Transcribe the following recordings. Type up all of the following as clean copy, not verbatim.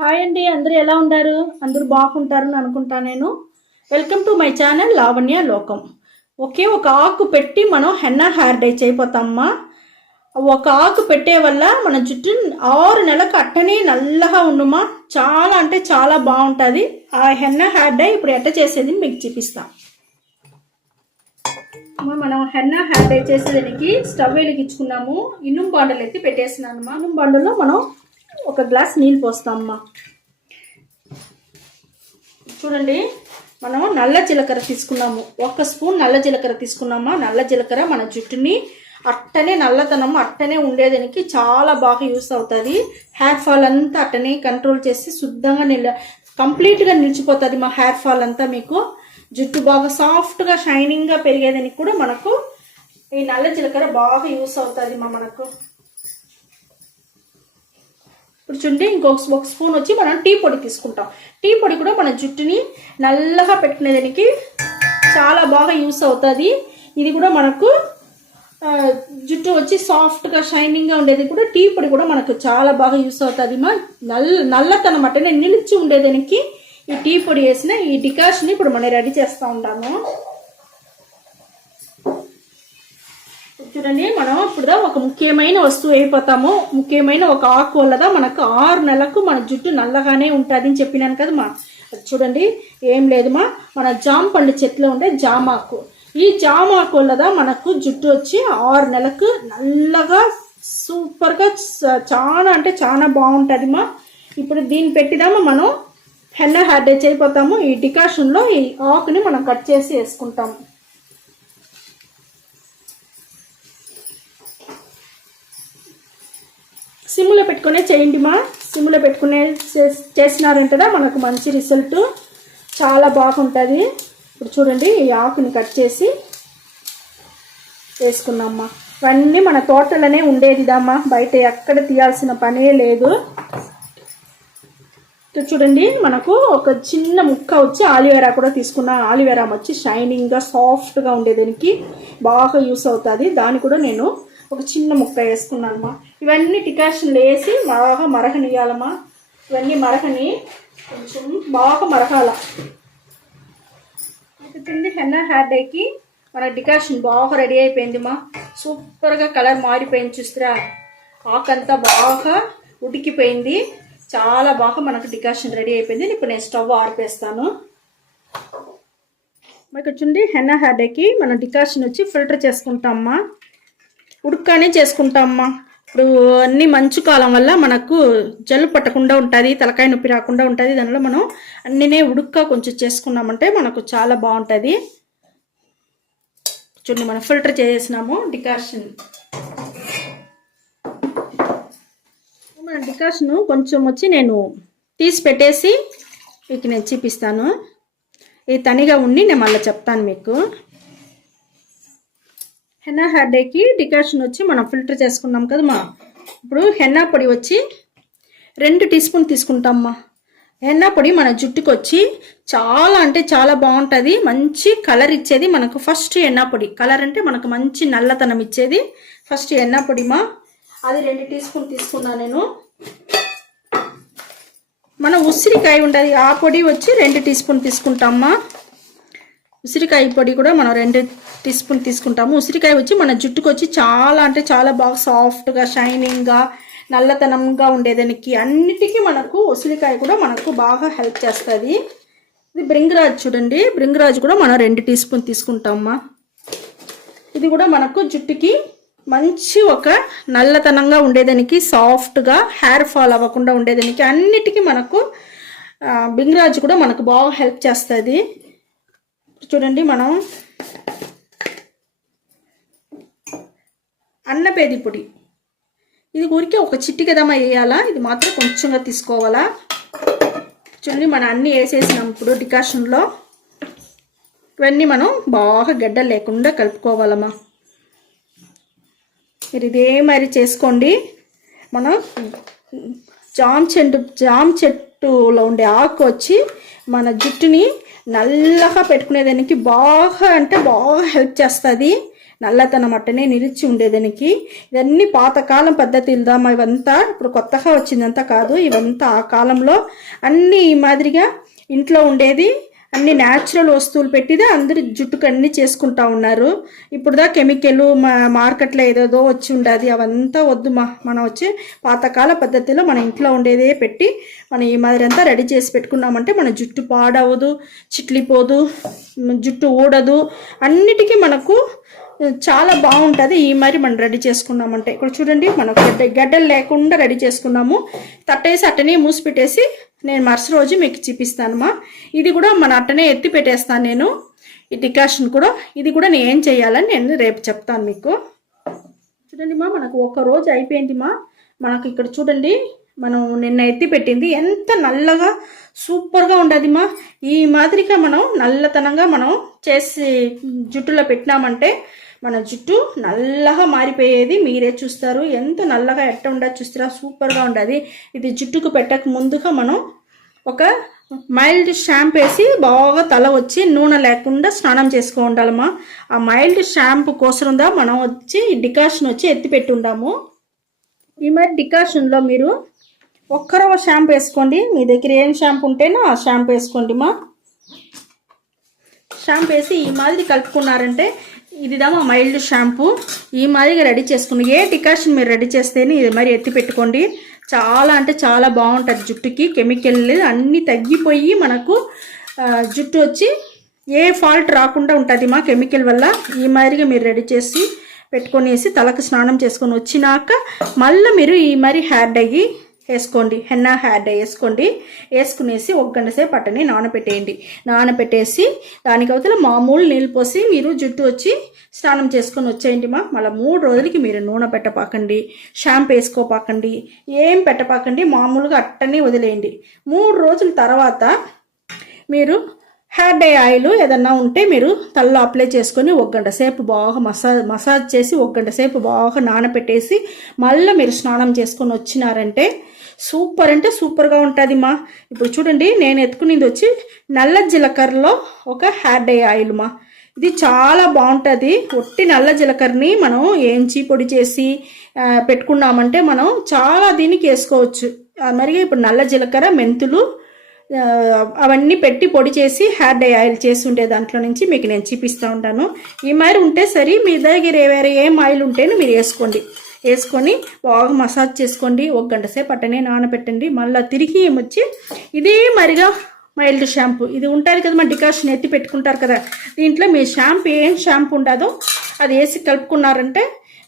Hi అండి, అందరూ ఎలా ఉన్నారు? అందరూ బాగుంటారని అనుకుంటా నేను. Welcome to my channel Lavanya లోకం. ఒకే ఒక ఆకు పెట్టి మనం హెన్నా హెయిర్ డై చేయబోతామమ్మా. ఒక ఆకు పెట్టే వల్ల మన జుట్టు 6 నెలలకు అట్టనే నల్లగా ఉండుమా. చాలా అంటే చాలా బాగుంటుంది. ఆ హెన్నా హెయిర్ డై ఇప్పుడు ఎట్ట చేసేది మీకు చూపిస్తాం. మనం హెన్నా హెయిర్ డై చేసేదానికి స్టవ్ వెలిగించుకున్నాము. ఇనుము బాండలు ఎత్తి పెట్టేసినాను. ఇనుము బాండలో మనం ఒక గ్లాస్ నీళ్ళు పోస్తామమ్మా. చూడండి, మనం నల్ల జీలకర్ర తీసుకున్నాము. 1 స్పూన్ నల్ల జీలకర్ర తీసుకున్నామా. నల్ల జీలకర్ర మన జుట్టుని అట్టనే నల్లతనం అట్టనే ఉండేదానికి చాలా బాగా యూస్ అవుతుంది. హెయిర్ ఫాల్ అంతా అట్టనే కంట్రోల్ చేసి శుద్ధంగా కంప్లీట్గా నిలిచిపోతుంది మా హెయిర్ ఫాల్ అంతా. మీకు జుట్టు బాగా సాఫ్ట్గా షైనింగ్గా పెరిగేదానికి కూడా మనకు ఈ నల్ల జీలకర్ర బాగా యూస్ అవుతుంది మనకు. ఇప్పుడు చూడండి, ఇంకొక స్పూన్ వచ్చి మనం టీ పొడి తీసుకుంటాం. టీ పొడి కూడా మన జుట్టుని నల్లగా పెట్టుకునేదానికి చాలా బాగా యూస్ అవుతుంది. ఇది కూడా మనకు జుట్టు వచ్చి సాఫ్ట్గా షైనింగ్గా ఉండేది కూడా టీ పొడి కూడా మనకు చాలా బాగా యూస్ అవుతుంది. నల్లతనం అట్టనే నిలిచి ఉండేదానికి ఈ టీ పొడి వేసిన ఈ డికాషన్ ఇప్పుడు మనం రెడీ చేస్తూ ఉంటాము. చూడండి, మనం ఇప్పుడు ఒక ముఖ్యమైన వస్తువు అయిపోతాము. ముఖ్యమైన ఒక ఆకు వల్లదా మనకు 6 నెలలకు మన జుట్టు నల్లగానే ఉంటుంది అని చెప్పినాను కదమ్మా. చూడండి, ఏం లేదుమా, మన జామ పండు చెట్లో ఉండే జామాకు. ఈ జామాకు వల్లదా మనకు జుట్టు వచ్చి 6 నెలలకు నల్లగా సూపర్గా చాలా అంటే చాలా బాగుంటుందిమా. ఇప్పుడు దీన్ని పెట్టిదామా మనం హెన్నా హెయిర్ డై చేయబోతాము. ఈ డికాషన్లో ఈ ఆకుని మనం కట్ చేసి వేసుకుంటాము. సిమ్లో పెట్టుకునే చేయండి మా. సిమ్లో పెట్టుకునే చేసినారంటదా మనకు మంచి రిజల్ట్ చాలా బాగుంటుంది. ఇప్పుడు చూడండి, ఈ ఆకుని కట్ చేసి వేసుకున్నామ్మా. ఇవన్నీ మన తోటలోనే ఉండేదిదమ్మా, బయట ఎక్కడ తీయాల్సిన పనే లేదు. చూడండి, మనకు ఒక చిన్న ముక్క వచ్చి ఆలివేరా కూడా తీసుకున్నా. ఆలివేరా వచ్చి షైనింగ్గా సాఫ్ట్గా ఉండేదానికి బాగా యూస్ అవుతుంది. దాన్ని కూడా నేను ఒక చిన్న ముక్క వేసుకున్నానమ్మా. ఇవన్నీ డికాషన్లు వేసి బాగా మరగనియాలమ్మా. ఇవన్నీ మరగని కొంచెం బాగా మరగాల. తిండి హెన్నా హెయిర్ డైకి మన డికాషన్ బాగా రెడీ అయిపోయిందిమా. సూపర్గా కలర్ మారిపోయింది. చూస్తారా, ఆకంతా బాగా ఉడికిపోయింది. చాలా బాగా మనకు డికాషన్ రెడీ అయిపోయింది. ఇప్పుడు నేను స్టవ్ ఆరిపేస్తాను. ఇక్కడ చూడండి, హెన్నా హెయిర్ డైకి మనం డికాషన్ వచ్చి ఫిల్టర్ చేసుకుంటామమ్మా. ఉడకనే చేసుకుంటామమ్మా. ఇప్పుడు అన్ని మంచు కాలం వల్ల మనకు జల్లు పట్టకుండా ఉంటుంది, తలకాయ నొప్పి రాకుండా ఉంటుంది. దానిలో మనం అన్నినే ఉడుక్క కొంచెం చేసుకున్నామంటే మనకు చాలా బాగుంటుంది. చూడండి, మనం ఫిల్టర్ చేసేసినాము డికాషన్. మన డికాషన్ కొంచెం వచ్చి నేను తీసి పెట్టేసి మీకు నేను చూపిస్తాను. ఇది తనిగా ఉండి నేను మళ్ళీ చెప్తాను మీకు. హెన్నా హెయిర్ డైకి డికాషన్ వచ్చి మనం ఫిల్టర్ చేసుకున్నాం కదమ్మా. ఇప్పుడు హెన్నా పొడి వచ్చి 2 టీ స్పూన్ తీసుకుంటామ్మా. హెన్నా పొడి మన జుట్టుకు వచ్చి చాలా అంటే చాలా బాగుంటుంది. మంచి కలర్ ఇచ్చేది మనకు ఫస్ట్ హెన్నా పొడి. కలర్ అంటే మనకు మంచి నల్లతనం ఇచ్చేది ఫస్ట్ హెన్నా పొడిమా. అది 2 టీ స్పూన్ తీసుకున్నా నేను. మన ఉసిరికాయ ఉంటుంది, ఆ పొడి వచ్చి 2 టీ స్పూన్ తీసుకుంటామ్మా. ఉసిరికాయ పొడి కూడా మనం 2 టీ స్పూన్ తీసుకుంటాము. ఉసిరికాయ వచ్చి మన జుట్టుకు వచ్చి చాలా అంటే చాలా బాగా సాఫ్ట్గా షైనింగ్గా నల్లతనంగా ఉండేదానికి అన్నిటికీ మనకు ఉసిరికాయ కూడా మనకు బాగా హెల్ప్ చేస్తుంది. ఇది భృంగరాజ్ చూడండి, భృంగరాజ్ కూడా మనం 2 టీ స్పూన్ తీసుకుంటామమ్మా. ఇది కూడా మనకు జుట్టుకి మంచి ఒక నల్లతనంగా ఉండేదానికి సాఫ్ట్గా హెయిర్ ఫాల్ అవ్వకుండా ఉండేదానికి అన్నిటికీ మనకు భృంగరాజ్ కూడా మనకు బాగా హెల్ప్ చేస్తుంది. చూడండి, మనం అన్నపేది పొడి ఇది ఊరికే ఒక చిటికెదమ్మ వేయాలా. ఇది మాత్రం కొంచెంగా తీసుకోవాలా. చూడండి, మనం అన్నీ వేసేసినాం. ఇప్పుడు డికాషన్లో ఇవన్నీ మనం బాగా గడ్డలు లేకుండా కలుపుకోవాలమ్మా. మీరు ఇదే మరి చేసుకోండి. మనం జామ చెట్టులో ఉండే ఆకు వచ్చి మన జుట్టుని నల్లగా పెట్టుకునేదానికి బాగా అంటే బాగా హెల్ప్ చేస్తుంది. నల్లతనం అట్టనే నిలిచి ఉండేదానికి. ఇవన్నీ పాతకాలం పద్ధతులుదామా ఇవంతా, ఇప్పుడు కొత్తగా వచ్చిందంతా కాదు. ఇవంతా ఆ కాలంలో అన్నీ ఈ మాదిరిగా ఇంట్లో ఉండేది, అన్ని న్యాచురల్ వస్తువులు పెట్టిదే అందరు జుట్టుకు అన్నీ చేసుకుంటా ఉన్నారు. ఇప్పుడుదా కెమికల్ మార్కెట్లో ఏదేదో వచ్చి ఉండదు, అవంతా వద్దు. మనం వచ్చి పాతకాల పద్ధతిలో మన ఇంట్లో ఉండేదే పెట్టి మనం ఈ మాదిరి అంతా రెడీ చేసి పెట్టుకున్నామంటే మన జుట్టు పాడవదు, చిట్లిపోదు, జుట్టు ఊడదు, అన్నిటికీ మనకు చాలా బాగుంటుంది. ఈ మరి మనం రెడీ చేసుకున్నామంటే ఇక్కడ చూడండి, మనకు గడ్డలు లేకుండా రెడీ చేసుకున్నాము. తట్టేసి అట్టనే మూసి పెట్టేసి నేను మరుసటి రోజు మీకు చూపిస్తానమ్మా. ఇది కూడా మన అట్టనే ఎత్తి పెట్టేస్తాను నేను. ఈ డికాషన్ కూడా, ఇది కూడా నేను ఏం చేయాలని నేను రేపు చెప్తాను మీకు. చూడండి మనకు ఒక రోజు అయిపోయిందిమా. మనకు ఇక్కడ చూడండి, మనం నిన్న ఎత్తి పెట్టింది ఎంత నల్లగా సూపర్గా ఉండదుమా. ఈ మాదిరిగా మనం నల్లతనంగా మనం చేసి జుట్టులో పెట్టినామంటే మన జుట్టు నల్లగా మారిపోయేది మీరే చూస్తారు. ఎంత నల్లగా ఎట్ట ఉండదు చూస్తారా, సూపర్గా ఉండదు. ఇది జుట్టుకు పెట్టక ముందుగా మనం ఒక మైల్డ్ షాంపూ వేసి బాగా తల వచ్చి నూనె లేకుండా స్నానం చేసుకో ఉండాలమ్మా. ఆ మైల్డ్ షాంపూ కోసందా మనం వచ్చి డికాషన్ వచ్చి ఎత్తి పెట్టి ఉండాము. ఈ మరి డికాషన్లో మీరు ఒక్కరవ షాంపూ వేసుకోండి. మీ దగ్గర ఏం షాంపూ ఉంటేనో ఆ షాంపూ వేసుకోండి మా. షాంపూ వేసి ఈ మాదిరి కలుపుకున్నారంటే ఇదిదామా మైల్డ్ షాంపూ. ఈ మాదిరిగా రెడీ చేసుకుని ఏ డికాషన్ మీరు రెడీ చేస్తేనే ఇది మరి ఎత్తి పెట్టుకోండి. చాలా అంటే చాలా బాగుంటుంది జుట్టుకి. కెమికల్ అన్నీ తగ్గిపోయి మనకు జుట్టు వచ్చి ఏ ఫాల్ట్ రాకుండా ఉంటుంది మా కెమికల్ వల్ల. ఈ మాదిరిగా మీరు రెడీ చేసి పెట్టుకొనేసి తలకు స్నానం చేసుకొని వచ్చినాక మళ్ళీ మీరు ఈ మరి హెయిర్ డై వేసుకోండి, హెన్నా హెయిర్ డై వేసుకోండి. వేసుకునేసి 1 గంట సేపు అట్టని నానబెట్టేయండి. నానబెట్టేసి దానికి అవతల మామూలు నీళ్ళు పోసి మీరు జుట్టు వచ్చి స్నానం చేసుకొని వచ్చేయండి మా. మళ్ళీ 3 రోజులకి మీరు నూనె పెట్టపాకండి, షాంపూ వేసుకోపాకండి, ఏం పెట్టపాకండి, మామూలుగా అట్టనే వదిలేయండి. 3 రోజుల తర్వాత మీరు హెయిర్ డై ఆయిల్ ఏదన్నా ఉంటే మీరు తలలో అప్లై చేసుకొని 1 గంట సేపు బాగా మసాజ్ చేసి 1 గంట సేపు బాగా నానబెట్టేసి మళ్ళీ మీరు స్నానం చేసుకొని వచ్చినారంటే సూపర్ అంటే సూపర్గా ఉంటుంది మా. ఇప్పుడు చూడండి, నేను ఎత్తుకునేది వచ్చి నల్ల జీలకర్రలో ఒక హెయిర్ డై ఆయిల్ మా. ఇది చాలా బాగుంటుంది. ఒట్టి నల్ల జీలకర్రని మనం ఏంచి పొడి చేసి పెట్టుకున్నామంటే మనం చాలా దీనికి వేసుకోవచ్చు. మరి ఇప్పుడు నల్ల జీలకర్ర, మెంతులు అవన్నీ పెట్టి పొడి చేసి హెయిర్ డై ఆయిల్ చేసి ఉండే దాంట్లో నుంచి మీకు నేను చూపిస్తూ ఉంటాను. ఈ మాదిరి ఉంటే సరే, మీ దగ్గర వేరే ఏం ఆయిల్ ఉంటేనో మీరు వేసుకోండి. వేసుకొని బాగా మసాజ్ చేసుకోండి. 1 గంట సేపు అట్టనే నానబెట్టండి. మళ్ళీ తిరిగి ఏమొచ్చి ఇదే మరిగా మైల్డ్ షాంపూ ఇది ఉంటుంది కదా, మన డికాషన్ ఎత్తి పెట్టుకుంటారు కదా, దీంట్లో మీ షాంపూ ఏం షాంపూ ఉంటుందో అది వేసి కలుపుకున్నారంటే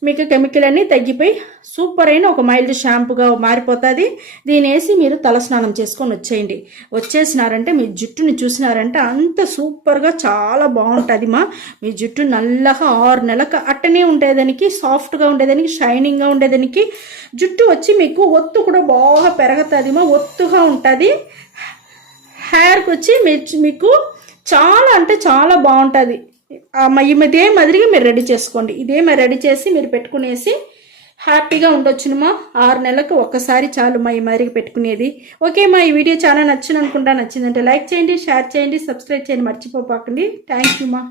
మీకు కెమికల్ అన్నీ తగ్గిపోయి సూపర్ అయిన ఒక మైల్డ్ షాంపూగా మారిపోతుంది. దీని వేసి మీరు తలస్నానం చేసుకొని వచ్చేయండి. వచ్చేసినారంటే మీ జుట్టుని చూసినారంటే అంత సూపర్గా చాలా బాగుంటుంది మా. మీ జుట్టు నల్లగా 6 నెలలకు అట్టనే ఉండేదానికి, సాఫ్ట్గా ఉండేదానికి, షైనింగ్గా ఉండేదానికి. జుట్టు వచ్చి మీకు ఒత్తు కూడా బాగా పెరుగుతుంది మా, ఒత్తుగా ఉంటుంది. హెయిర్కి వచ్చి మీకు చాలా అంటే చాలా బాగుంటుంది. ఇదే మాదిరిగా మీరు రెడీ చేసుకోండి. ఇదే మరి రెడీ చేసి మీరు పెట్టుకునేసి హ్యాపీగా ఉండొచ్చునమ్మా. 6 నెలలకు ఒక్కసారి చాలు మా ఈ మాదిరిగా పెట్టుకునేది. ఓకే మా, ఈ వీడియో చాలా నచ్చింది అనుకుంటా. నచ్చిందంటే లైక్ చేయండి, షేర్ చేయండి, సబ్స్క్రైబ్ చేయండి మర్చిపోపాకండి. థ్యాంక్ యూ మా.